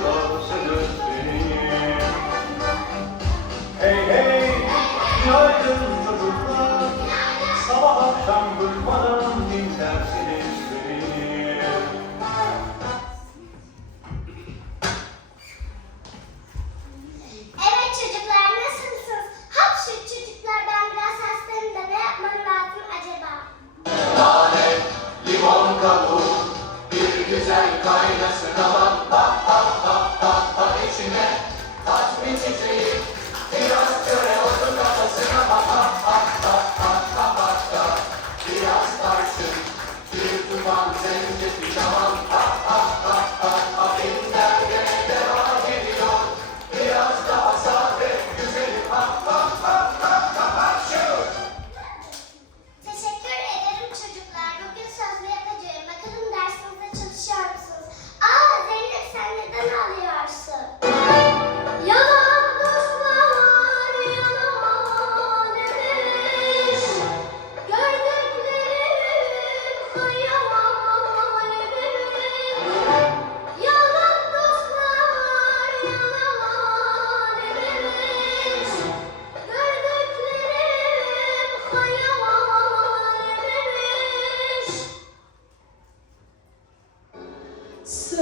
Lord.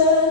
Sen